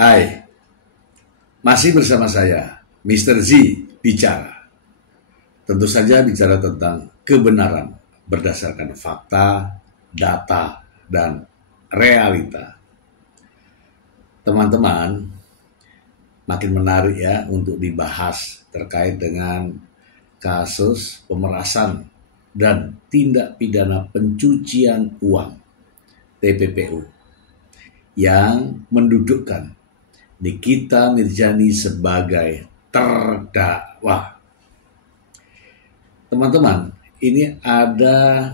Hai, masih bersama saya, Mr. Z bicara. Tentu saja bicara tentang kebenaran berdasarkan fakta, data, dan realita. Teman-teman, makin menarik ya untuk dibahas terkait dengan kasus pemerasan dan tindak pidana pencucian uang TPPU yang mendudukkan Nikita Mirzani sebagai terdakwa. Teman-teman, ini ada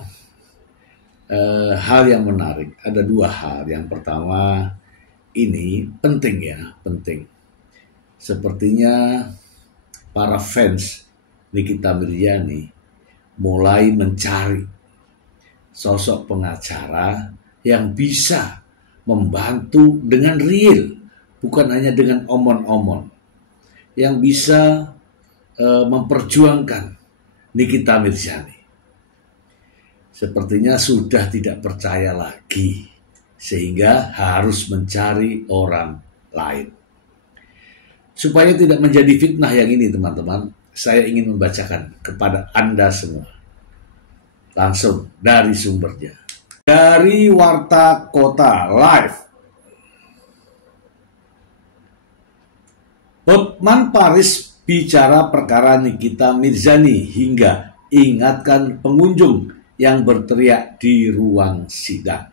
hal yang menarik. Ada dua hal. Yang pertama, ini penting. Sepertinya para fans Nikita Mirzani mulai mencari sosok pengacara yang bisa membantu dengan real, bukan hanya dengan omon-omon, yang bisa memperjuangkan Nikita Mirzani. Sepertinya sudah tidak percaya lagi, sehingga harus mencari orang lain. Supaya tidak menjadi fitnah yang ini, teman-teman, saya ingin membacakan kepada Anda semua langsung dari sumbernya. Dari Warta Kota Live. Hotman Paris bicara perkara Nikita Mirzani hingga ingatkan pengunjung yang berteriak di ruang sidang.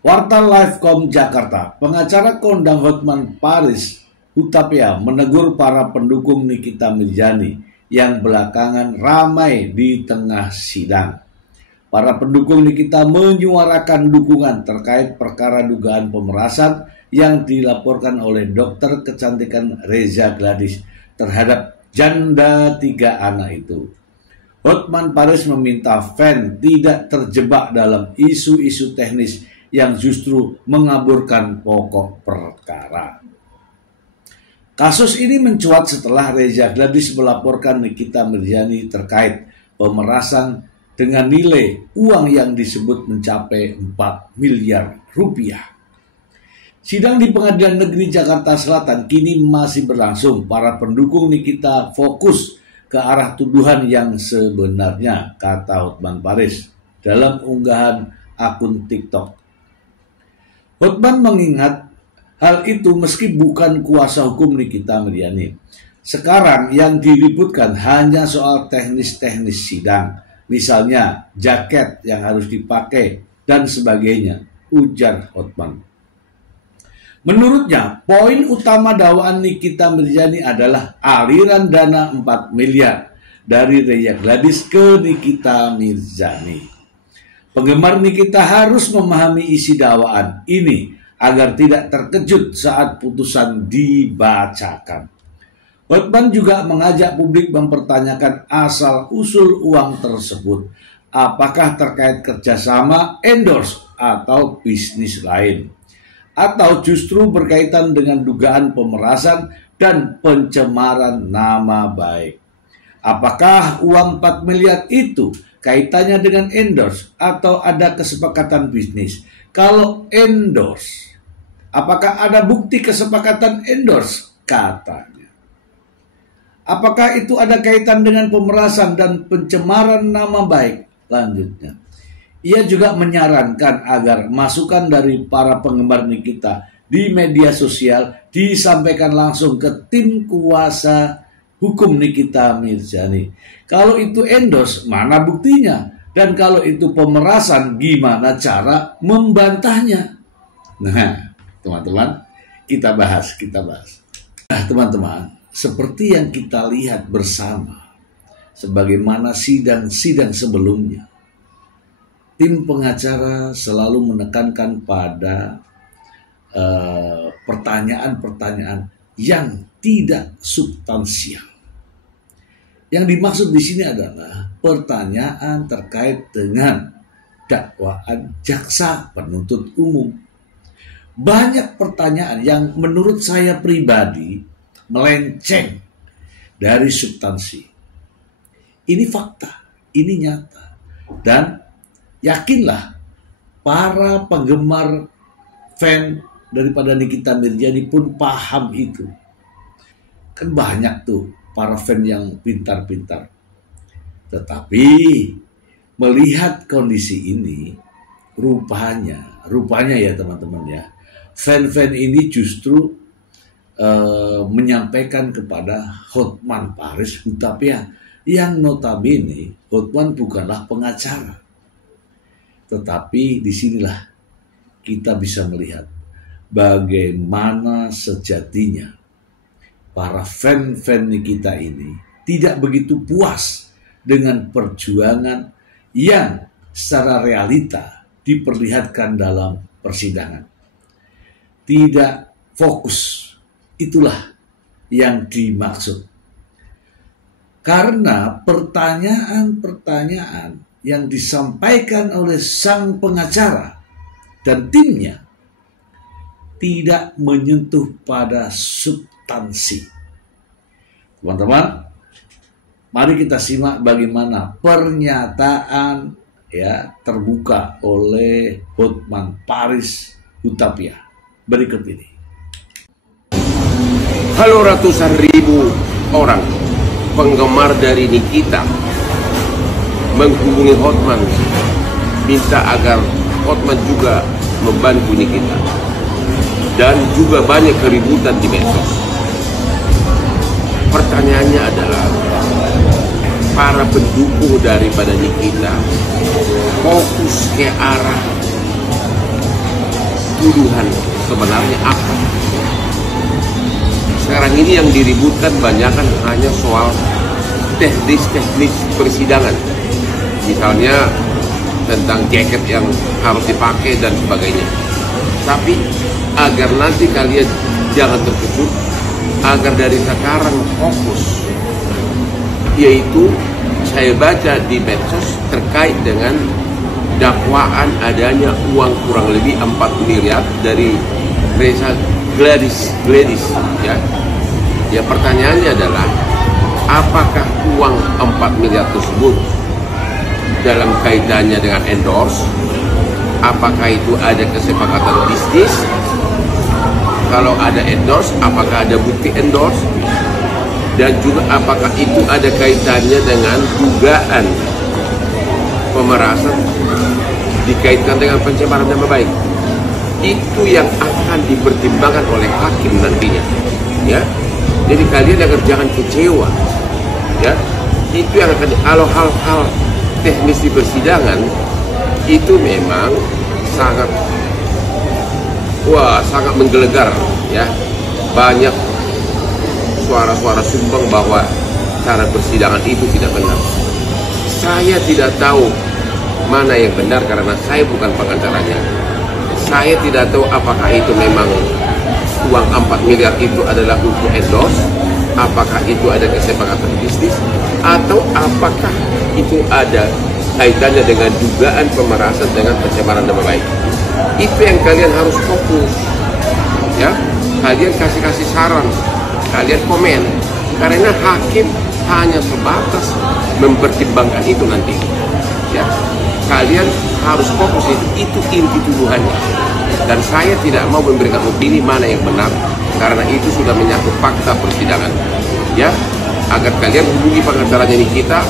Warta Live.com Jakarta, pengacara kondang Hotman Paris Hutapea menegur para pendukung Nikita Mirzani yang belakangan ramai di tengah sidang. Para pendukung Nikita menyuarakan dukungan terkait perkara dugaan pemerasan yang dilaporkan oleh dokter kecantikan Reza Gladys terhadap janda 3 anak itu. Hotman Paris meminta fans tidak terjebak dalam isu-isu teknis yang justru mengaburkan pokok perkara. Kasus ini mencuat setelah Reza Gladys melaporkan Nikita Mirzani terkait pemerasan dengan nilai uang yang disebut mencapai 4 miliar rupiah. Sidang di Pengadilan Negeri Jakarta Selatan kini masih berlangsung. Para pendukung Nikita fokus ke arah tuduhan yang sebenarnya, kata Hotman Paris dalam unggahan akun TikTok. Hotman mengingat hal itu meski bukan kuasa hukum Nikita Mirzani. Sekarang yang diributkan hanya soal teknis-teknis sidang. Misalnya jaket yang harus dipakai dan sebagainya, ujar Hotman. Menurutnya, poin utama dakwaan Nikita Mirzani adalah aliran dana 4 miliar dari Reza Gladys ke Nikita Mirzani. Penggemar Nikita harus memahami isi dakwaan ini agar tidak terkejut saat putusan dibacakan. Hotman juga mengajak publik mempertanyakan asal-usul uang tersebut. Apakah terkait kerjasama, endorse, atau bisnis lain? Atau justru berkaitan dengan dugaan pemerasan dan pencemaran nama baik? Apakah uang 4 miliar itu kaitannya dengan endorse atau ada kesepakatan bisnis? Kalau endorse, apakah ada bukti kesepakatan endorse? Katanya. Apakah itu ada kaitan dengan pemerasan dan pencemaran nama baik? Lanjutnya. Ia juga menyarankan agar masukan dari para penggemar Nikita di media sosial disampaikan langsung ke tim kuasa hukum Nikita Mirzani. Kalau itu endorse, mana buktinya? Dan kalau itu pemerasan, gimana cara membantahnya? Nah, teman-teman, kita bahas. Nah, teman-teman, seperti yang kita lihat bersama, sebagaimana sidang-sidang sebelumnya, tim pengacara selalu menekankan pada pertanyaan-pertanyaan yang tidak substansial. Yang dimaksud di sini adalah pertanyaan terkait dengan dakwaan jaksa penuntut umum. Banyak pertanyaan yang menurut saya pribadi melenceng dari substansi. Ini fakta, ini nyata. Dan yakinlah para penggemar fan daripada Nikita Mirzani pun paham itu. Kan banyak tuh para fan yang pintar-pintar. Tetapi melihat kondisi ini, rupanya ya teman-teman ya, fan-fan ini justru menyampaikan kepada Hotman Paris Hutapea yang notabene Hotman bukanlah pengacara. Tetapi disinilah kita bisa melihat bagaimana sejatinya para fan-fan Nikita ini tidak begitu puas dengan perjuangan yang secara realita diperlihatkan dalam persidangan. Tidak fokus, itulah yang dimaksud. Karena pertanyaan-pertanyaan yang disampaikan oleh sang pengacara dan timnya tidak menyentuh pada substansi. Teman-teman, mari kita simak bagaimana pernyataan ya terbuka oleh Hotman Paris Hutapea berikut ini. Halo ratusan ribu orang penggemar dari Nikita menghubungi Hotman, minta agar Hotman juga membantu Nikita, dan juga banyak keributan di medsos. Pertanyaannya adalah, para pendukung daripada Nikita fokus ke arah tuduhan sebenarnya apa? Sekarang ini yang diributkan banyakkan hanya soal teknis persidangan, misalnya tentang jaket yang harus dipakai dan sebagainya. Tapi agar nanti kalian jangan terkejut, agar dari sekarang fokus, yaitu saya baca di medsos terkait dengan dakwaan adanya uang kurang lebih 4 miliar dari Reza Gladys ya. Ya, pertanyaannya adalah, apakah uang 4 miliar tersebut dalam kaitannya dengan endorse? Apakah itu ada kesepakatan bisnis? Kalau ada endorse, apakah ada bukti endorse? Dan juga apakah itu ada kaitannya dengan dugaan pemerasan dikaitkan dengan pencemaran nama baik? Itu yang akan dipertimbangkan oleh hakim nantinya, ya. Jadi kalian agar jangan kecewa, ya. Itu yang akan, kalau hal-hal teknis di persidangan itu memang sangat menggelegar, ya. Banyak suara-suara sumbang bahwa cara persidangan itu tidak benar. Saya tidak tahu mana yang benar karena saya bukan pengacaranya. Saya tidak tahu apakah itu memang uang 4 miliar itu adalah untuk endorse, apakah itu ada kesepakatan bisnis, atau apakah itu ada kaitannya dengan dugaan pemerasan dengan pencemaran nama baik. Itu yang kalian harus fokus, ya. Kalian kasih saran, kalian komen, karena hakim hanya sebatas mempertimbangkan itu nanti, ya. Kalian harus fokus itu inti tuduhannya. Dan saya tidak mau memberikan opini mana yang benar, karena itu sudah menyangkut fakta persidangan, ya. Agar kalian hubungi pengacaranya Nikita,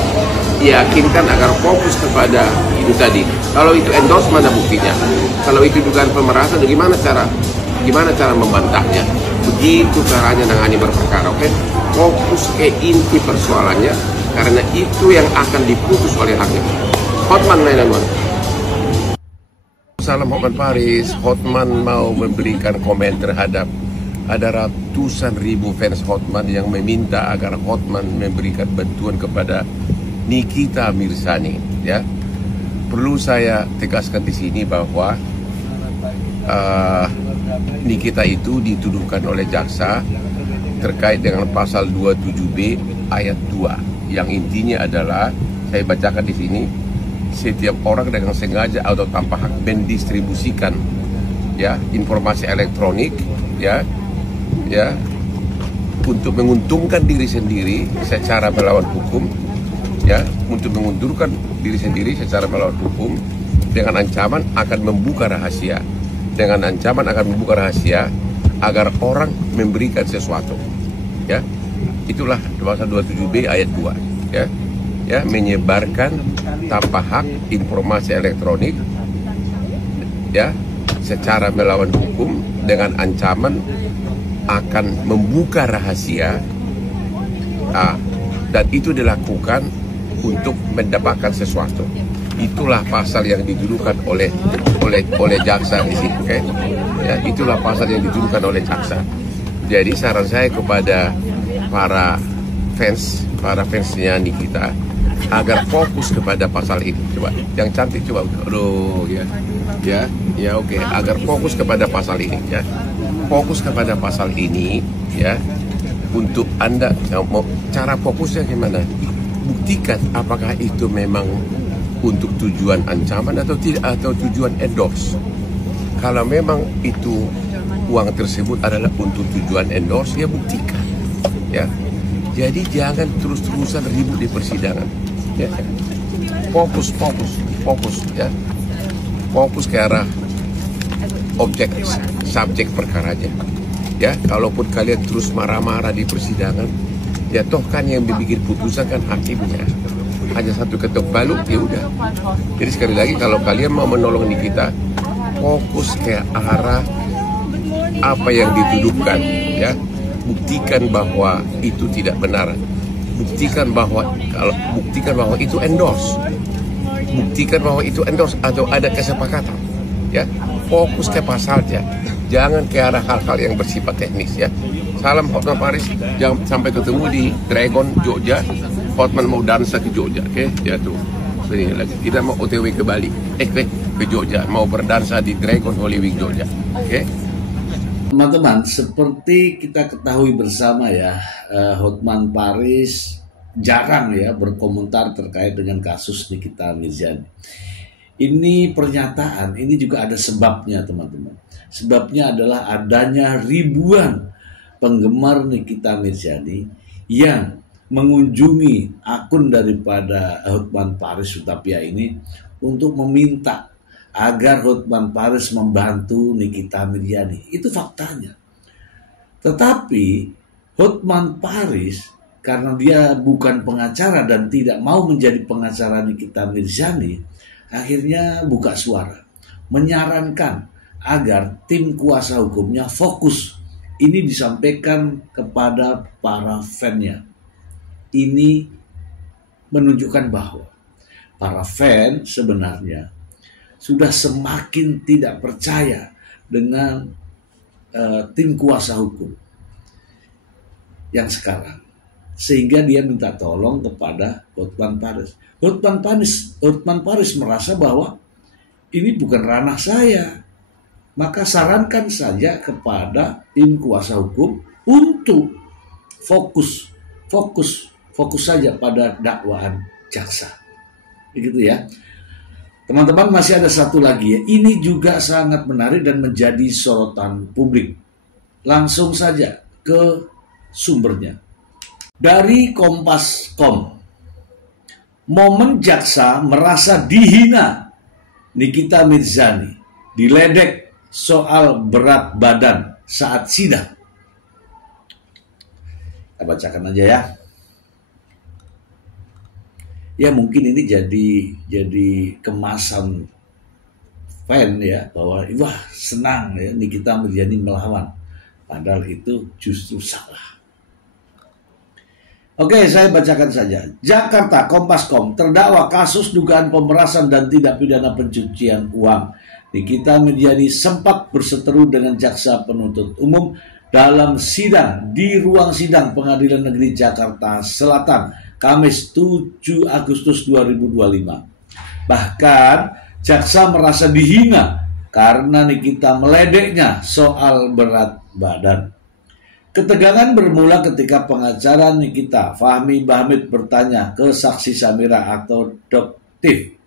yakinkan agar fokus kepada itu tadi. Kalau itu endorse, mana buktinya? Kalau itu dugaan pemerasan, gimana cara membantahnya? Begitu caranya nangani berperkara, oke? Fokus ke inti persoalannya, karena itu yang akan diputus oleh hakim. Hotman Lainanuan. Salam Hotman Paris. Hotman mau memberikan komen terhadap ada ratusan ribu fans Hotman yang meminta agar Hotman memberikan bantuan kepada Nikita Mirzani, ya. Perlu saya tegaskan di sini bahwa Nikita itu dituduhkan oleh jaksa terkait dengan pasal 27B ayat 2 yang intinya adalah, saya bacakan di sini, setiap orang dengan sengaja atau tanpa hak mendistribusikan, ya, informasi elektronik, ya, untuk menguntungkan diri sendiri secara melawan hukum, ya, untuk menguntungkan diri sendiri secara melawan hukum dengan ancaman akan membuka rahasia dengan ancaman akan membuka rahasia agar orang memberikan sesuatu. Ya, itulah pasal 27B ayat 2. Ya, menyebarkan tanpa hak informasi elektronik, ya, secara melawan hukum dengan ancaman akan membuka rahasia, dan itu dilakukan untuk mendapatkan sesuatu. Itulah pasal yang dituduhkan oleh jaksa di sini. Ya, itulah pasal yang dituduhkan oleh jaksa. Jadi saran saya kepada para fansnya Nikita agar fokus kepada pasal ini. Coba yang cantik, coba. Aduh, ya, oke. Agar fokus kepada pasal ini, ya. Fokus kepada pasal ini, ya. Untuk Anda mau cara fokusnya gimana? Buktikan apakah itu memang untuk tujuan ancaman atau tidak, atau tujuan endorse. Kalau memang itu uang tersebut adalah untuk tujuan endorse, ya buktikan. Ya. Jadi jangan terus-terusan ribut di persidangan. Ya. Fokus, ya. Fokus ke arah subjek perkaranya. Ya, kalaupun kalian terus marah-marah di persidangan, ya toh kan yang bikin putusan kan hakimnya. Hanya satu ketok palu, ya udah. Jadi sekali lagi, kalau kalian mau menolong Nikita, fokus ke arah apa yang dituduhkan, ya. Buktikan bahwa itu tidak benar. Buktikan bahwa itu endorse. Buktikan bahwa itu endorse atau ada kesepakatan. Ya, fokus ke pasalnya. Jangan ke arah hal-hal yang bersifat teknis, ya. Salam Hotman Paris. Jangan sampai ketemu di Dragon Jogja. Hotman mau dansa ke Jogja, oke? Ya tuh. Ini lagi. Kita mau OTW ke Bali. Ke Jogja. Mau berdansa di Dragon Holy Week Jogja, oke? Teman-teman, seperti kita ketahui bersama ya, Hotman Paris jarang ya berkomentar terkait dengan kasus Nikita Mirzani. Ini pernyataan, ini juga ada sebabnya teman-teman. Sebabnya adalah adanya ribuan penggemar Nikita Mirzani yang mengunjungi akun daripada Hotman Paris Hutapea ini untuk meminta agar Hotman Paris membantu Nikita Mirzani. Itu faktanya. Tetapi Hotman Paris, karena dia bukan pengacara dan tidak mau menjadi pengacara Nikita Mirzani, akhirnya buka suara, menyarankan agar tim kuasa hukumnya fokus. Ini disampaikan kepada para fan-nya. Ini menunjukkan bahwa para fan sebenarnya sudah semakin tidak percaya dengan tim kuasa hukum yang sekarang, sehingga dia minta tolong kepada Hotman Paris. Hotman Paris merasa bahwa ini bukan ranah saya, maka sarankan saja kepada tim kuasa hukum untuk fokus saja pada dakwaan jaksa, begitu ya. Teman-teman, masih ada satu lagi ya. Ini juga sangat menarik dan menjadi sorotan publik. Langsung saja ke sumbernya. Dari Kompas.com. Momen jaksa merasa dihina Nikita Mirzani, diledek soal berat badan saat sidang. Kita bacakan aja ya. Ya mungkin ini jadi kemasan fan ya, bahwa wah senang ya Nikita Mirzani melawan, padahal itu justru salah. Oke, saya bacakan saja. Jakarta, Kompas.com. Terdakwa kasus dugaan pemerasan dan tindak pidana pencucian uang, Nikita Mirzani sempat berseteru dengan jaksa penuntut umum dalam sidang di ruang sidang Pengadilan Negeri Jakarta Selatan Kamis 7 Agustus 2025. Bahkan jaksa merasa dihina karena Nikita meledeknya soal berat badan. Ketegangan bermula ketika pengacara Nikita, Fahmi Bahmid, bertanya ke saksi Samira atau Doktif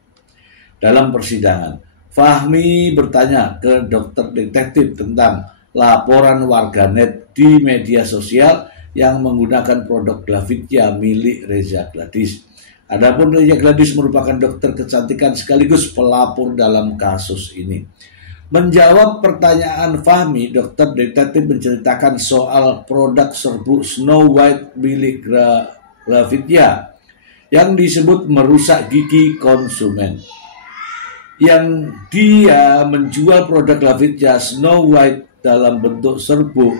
dalam persidangan. Fahmi bertanya ke dokter detektif tentang laporan warganet di media sosial yang menggunakan produk Glavitya milik Reza Gladys. Adapun Reza Gladys merupakan dokter kecantikan sekaligus pelapor dalam kasus ini. Menjawab pertanyaan Fahmi, dokter detektif menceritakan soal produk serbuk Snow White milik Gravidia yang disebut merusak gigi konsumen. Yang dia menjual produk Gravidia Snow White dalam bentuk serbuk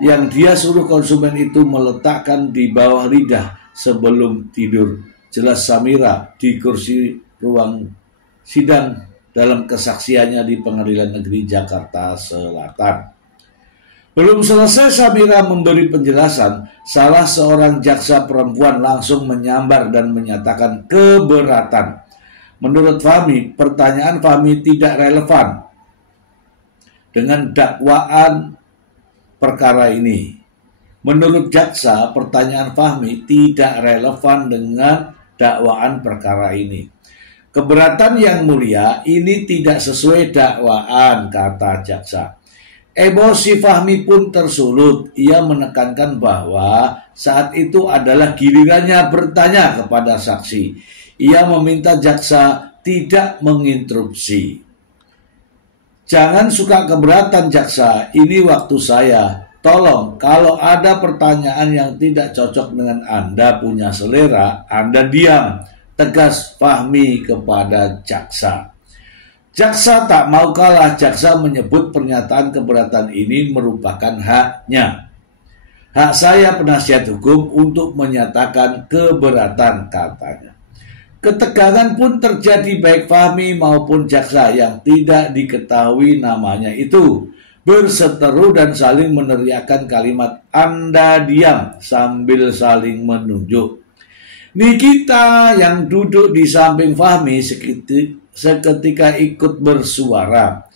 yang dia suruh konsumen itu meletakkan di bawah lidah sebelum tidur. Jelas Samira di kursi ruang sidang dalam kesaksiannya di Pengadilan Negeri Jakarta Selatan. Belum selesai Samira memberi penjelasan, salah seorang jaksa perempuan langsung menyambar dan menyatakan keberatan. Menurut Fahmi, pertanyaan Fahmi tidak relevan dengan dakwaan perkara ini. Menurut jaksa, pertanyaan Fahmi tidak relevan dengan dakwaan perkara ini. Keberatan yang mulia, ini tidak sesuai dakwaan, kata jaksa. Emosi Fahmi pun tersulut. Ia menekankan bahwa saat itu adalah gilirannya bertanya kepada saksi. Ia meminta jaksa tidak menginterupsi. Jangan suka keberatan jaksa, ini waktu saya. Tolong, kalau ada pertanyaan yang tidak cocok dengan Anda punya selera, Anda diam. Tegas Fahmi kepada jaksa. Jaksa tak mau kalah. Jaksa menyebut pernyataan keberatan ini merupakan haknya. Hak saya penasihat hukum untuk menyatakan keberatan, katanya. Ketegangan pun terjadi baik Fahmi maupun jaksa yang tidak diketahui namanya itu berseteru dan saling meneriakkan kalimat "Anda diam" sambil saling menunjuk. Nikita yang duduk di samping Fahmi seketika ikut bersuara.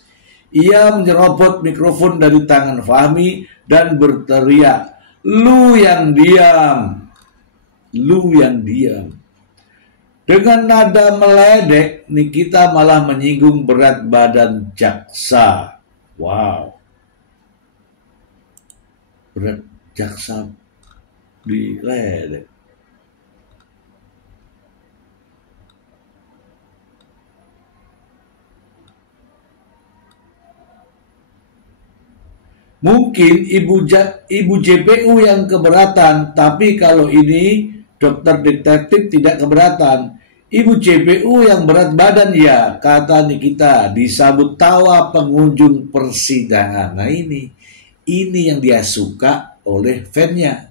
Ia menyerobot mikrofon dari tangan Fahmi dan berteriak, "Lu yang diam! Lu yang diam!" Dengan nada meledek, Nikita malah menyinggung berat badan jaksa. Wow. Berat jaksa diledek. Mungkin ibu JPU yang keberatan, tapi kalau ini dokter detektif tidak keberatan. Ibu JPU yang berat badan ya, kata Nikita, disambut tawa pengunjung persidangan. Nah ini yang dia suka oleh fannya,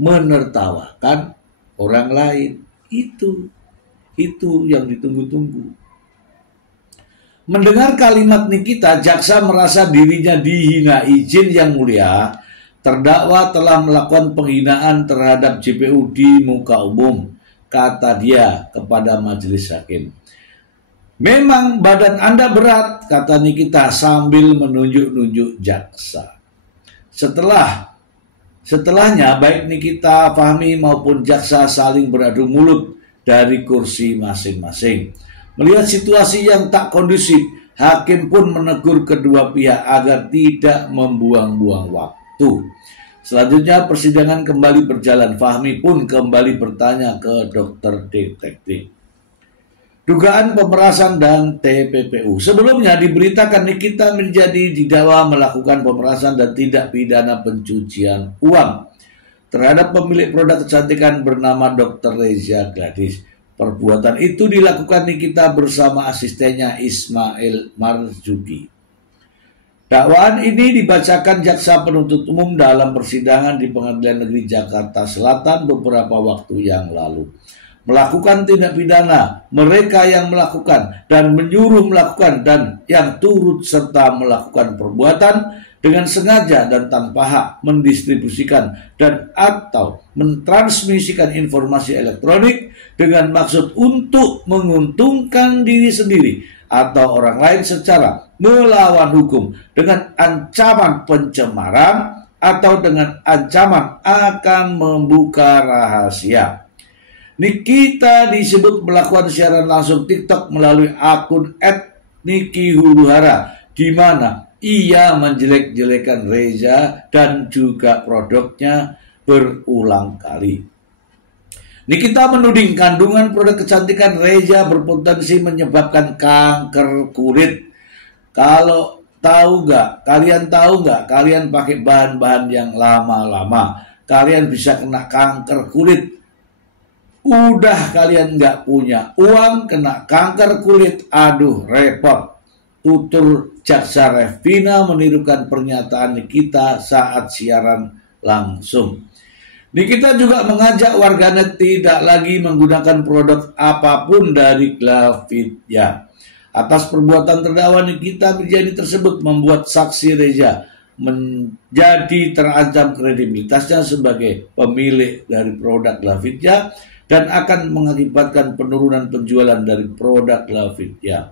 menertawakan orang lain. Itu yang ditunggu-tunggu. Mendengar kalimat Nikita, jaksa merasa dirinya dihina. Izin yang mulia, terdakwa telah melakukan penghinaan terhadap JPU di muka umum, kata dia kepada majelis hakim. Memang badan Anda berat, kata Nikita sambil menunjuk-nunjuk jaksa. Setelahnya baik Nikita, Fahmi maupun jaksa saling beradu mulut dari kursi masing-masing. Melihat situasi yang tak kondusif, hakim pun menegur kedua pihak agar tidak membuang-buang waktu. Selanjutnya persidangan kembali berjalan. Fahmi pun kembali bertanya ke dokter detektif. Dugaan pemerasan dan TPPU. Sebelumnya diberitakan Nikita Mirzani didakwa melakukan pemerasan dan tindak pidana pencucian uang terhadap pemilik produk kecantikan bernama Dr. Reza Gladys. Perbuatan itu dilakukan Nikita bersama asistennya Ismail Marzuki. Dakwaan ini dibacakan jaksa penuntut umum dalam persidangan di Pengadilan Negeri Jakarta Selatan beberapa waktu yang lalu. Melakukan tindak pidana mereka yang melakukan dan menyuruh melakukan dan yang turut serta melakukan perbuatan dengan sengaja dan tanpa hak mendistribusikan dan atau mentransmisikan informasi elektronik dengan maksud untuk menguntungkan diri sendiri atau orang lain secara melawan hukum dengan ancaman pencemaran atau dengan ancaman akan membuka rahasia. Nikita disebut melakukan siaran langsung TikTok melalui akun @NikiHuruhara di mana ia menjelek-jelekan Reza dan juga produknya berulang kali. Nikita menuding kandungan produk kecantikan Reza berpotensi menyebabkan kanker kulit. Kalau Tahu nggak? Kalian tahu nggak? Kalian pakai bahan-bahan yang lama-lama, kalian bisa kena kanker kulit. Udah kalian nggak punya uang, kena kanker kulit, aduh repot. Tutur Jaksa Revina menirukan pernyataan Nikita saat siaran langsung. Nikita juga mengajak warganet tidak lagi menggunakan produk apapun dari Glafidia. Atas perbuatan terdakwa Nikita Mirzani tersebut membuat saksi Reza menjadi terancam kredibilitasnya sebagai pemilik dari produk Glafidia dan akan mengakibatkan penurunan penjualan dari produk Glafidia.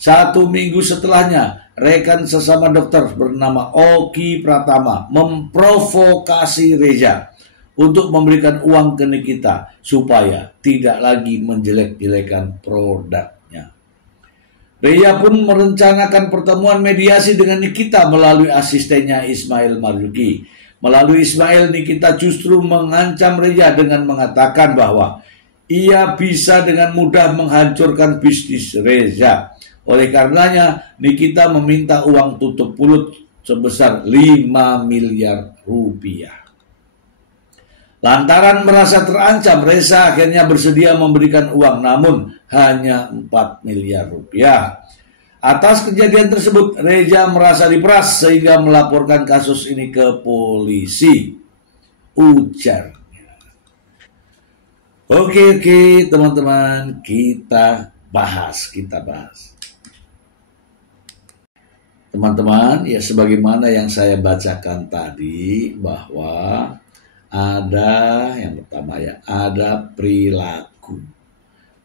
1 minggu setelahnya, rekan sesama dokter bernama Oki Pratama memprovokasi Reza untuk memberikan uang ke Nikita supaya tidak lagi menjelek-jelekan produknya. Reza pun merencanakan pertemuan mediasi dengan Nikita melalui asistennya Ismail Marzuki. Melalui Ismail, Nikita justru mengancam Reza dengan mengatakan bahwa ia bisa dengan mudah menghancurkan bisnis Reza. Oleh karenanya, Nikita meminta uang tutup mulut sebesar 5 miliar rupiah. Lantaran merasa terancam, Reza akhirnya bersedia memberikan uang, namun hanya 4 miliar rupiah. Atas kejadian tersebut, Reza merasa diperas sehingga melaporkan kasus ini ke polisi, ujarnya. Oke, teman-teman, kita bahas. Teman-teman, ya sebagaimana yang saya bacakan tadi, bahwa ada yang pertama ya, ada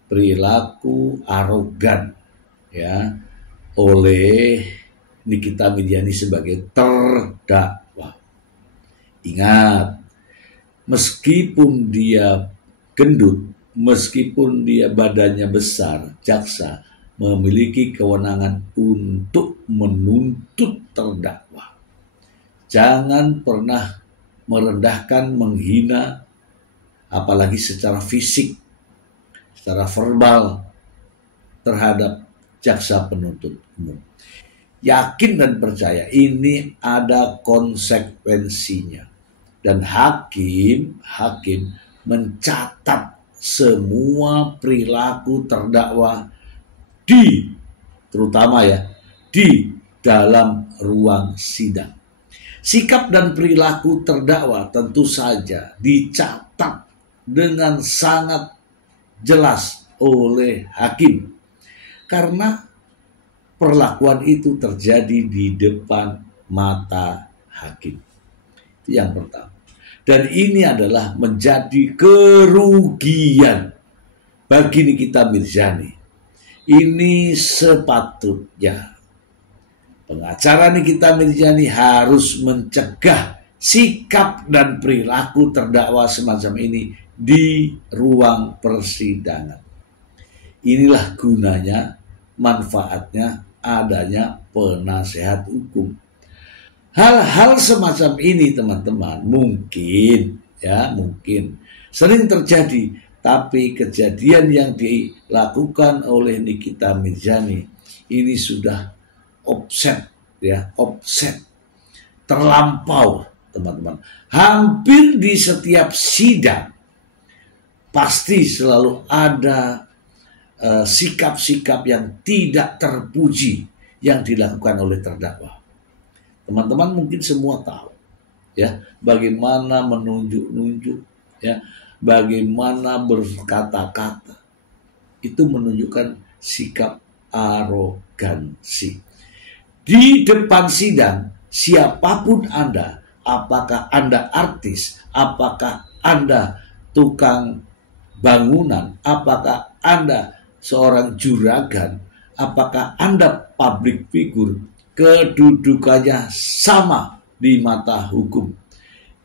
perilaku arogan ya oleh Nikita Mirzani sebagai terdakwa. Ingat, meskipun dia gendut, meskipun dia badannya besar, jaksa memiliki kewenangan untuk menuntut terdakwa. Jangan pernah merendahkan, menghina, apalagi secara fisik, secara verbal terhadap jaksa penuntut umum. Yakin dan percaya ini ada konsekuensinya. Dan hakim mencatat semua perilaku terdakwa terutama ya, di dalam ruang sidang. Sikap dan perilaku terdakwa tentu saja dicatat dengan sangat jelas oleh hakim. Karena perlakuan itu terjadi di depan mata hakim. Itu yang pertama. Dan ini adalah menjadi kerugian bagi Nikita Mirzani. Ini sepatutnya pengacara Nikita Mirzani harus mencegah sikap dan perilaku terdakwa semacam ini di ruang persidangan. Inilah gunanya, manfaatnya adanya penasehat hukum. Hal-hal semacam ini teman-teman mungkin sering terjadi, tapi kejadian yang dilakukan oleh Nikita Mirzani ini sudah offset, terlampau teman-teman. Hampir di setiap sidang pasti selalu ada sikap-sikap yang tidak terpuji yang dilakukan oleh terdakwa. Teman-teman mungkin semua tahu ya, bagaimana menunjuk-nunjuk ya, bagaimana berkata-kata. Itu menunjukkan sikap arogansi. Di depan sidang, siapapun Anda, apakah Anda artis, apakah Anda tukang bangunan, apakah Anda seorang juragan, apakah Anda public figure, kedudukannya sama di mata hukum.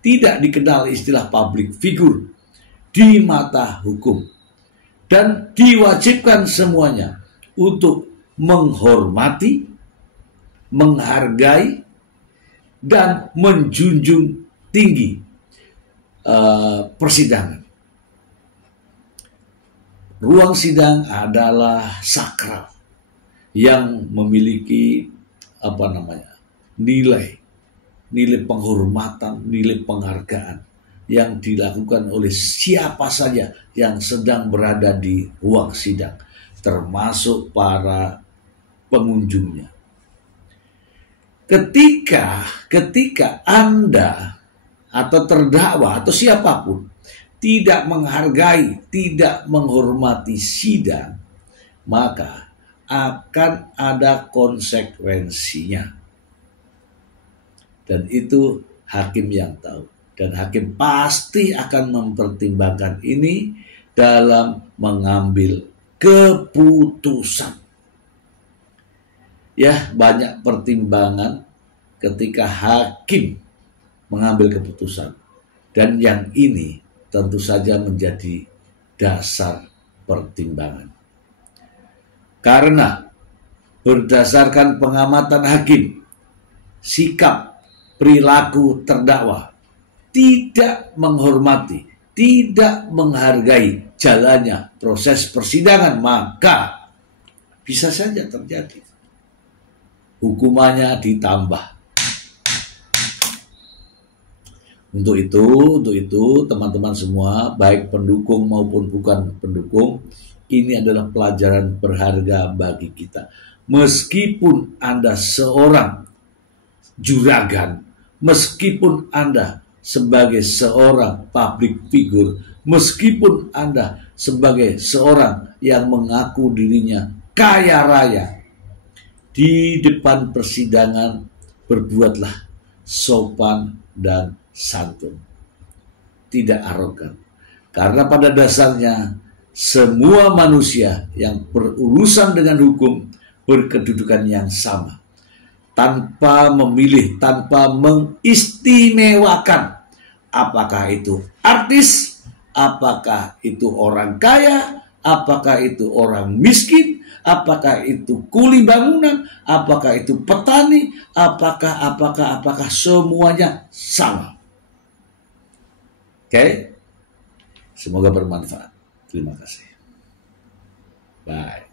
Tidak dikenal istilah public figure di mata hukum. Dan diwajibkan semuanya untuk menghormati, menghargai, dan menjunjung tinggi persidangan. Ruang sidang adalah sakral yang memiliki nilai penghormatan, nilai penghargaan yang dilakukan oleh siapa saja yang sedang berada di ruang sidang, termasuk para pengunjungnya. Ketika Anda atau terdakwa atau siapapun tidak menghargai, tidak menghormati sidang, maka akan ada konsekuensinya. Dan itu hakim yang tahu. Dan hakim pasti akan mempertimbangkan ini dalam mengambil keputusan. Ya, banyak pertimbangan ketika hakim mengambil keputusan. Dan yang ini tentu saja menjadi dasar pertimbangan. Karena berdasarkan pengamatan hakim, sikap perilaku terdakwa tidak menghormati, tidak menghargai jalannya proses persidangan, maka bisa saja terjadi hukumannya ditambah. Untuk itu teman-teman semua, baik pendukung maupun bukan pendukung, ini adalah pelajaran berharga bagi kita. Meskipun Anda seorang juragan, meskipun Anda sebagai seorang public figure, meskipun Anda sebagai seorang yang mengaku dirinya kaya raya, di depan persidangan berbuatlah sopan dan santun, tidak arogan. Karena pada dasarnya semua manusia yang berurusan dengan hukum berkedudukan yang sama, tanpa memilih, tanpa mengistimewakan apakah itu artis, apakah itu orang kaya, apakah itu orang miskin, apakah itu kuli bangunan, apakah itu petani, apakah semuanya sama. Oke? Semoga bermanfaat. Terima kasih. Bye.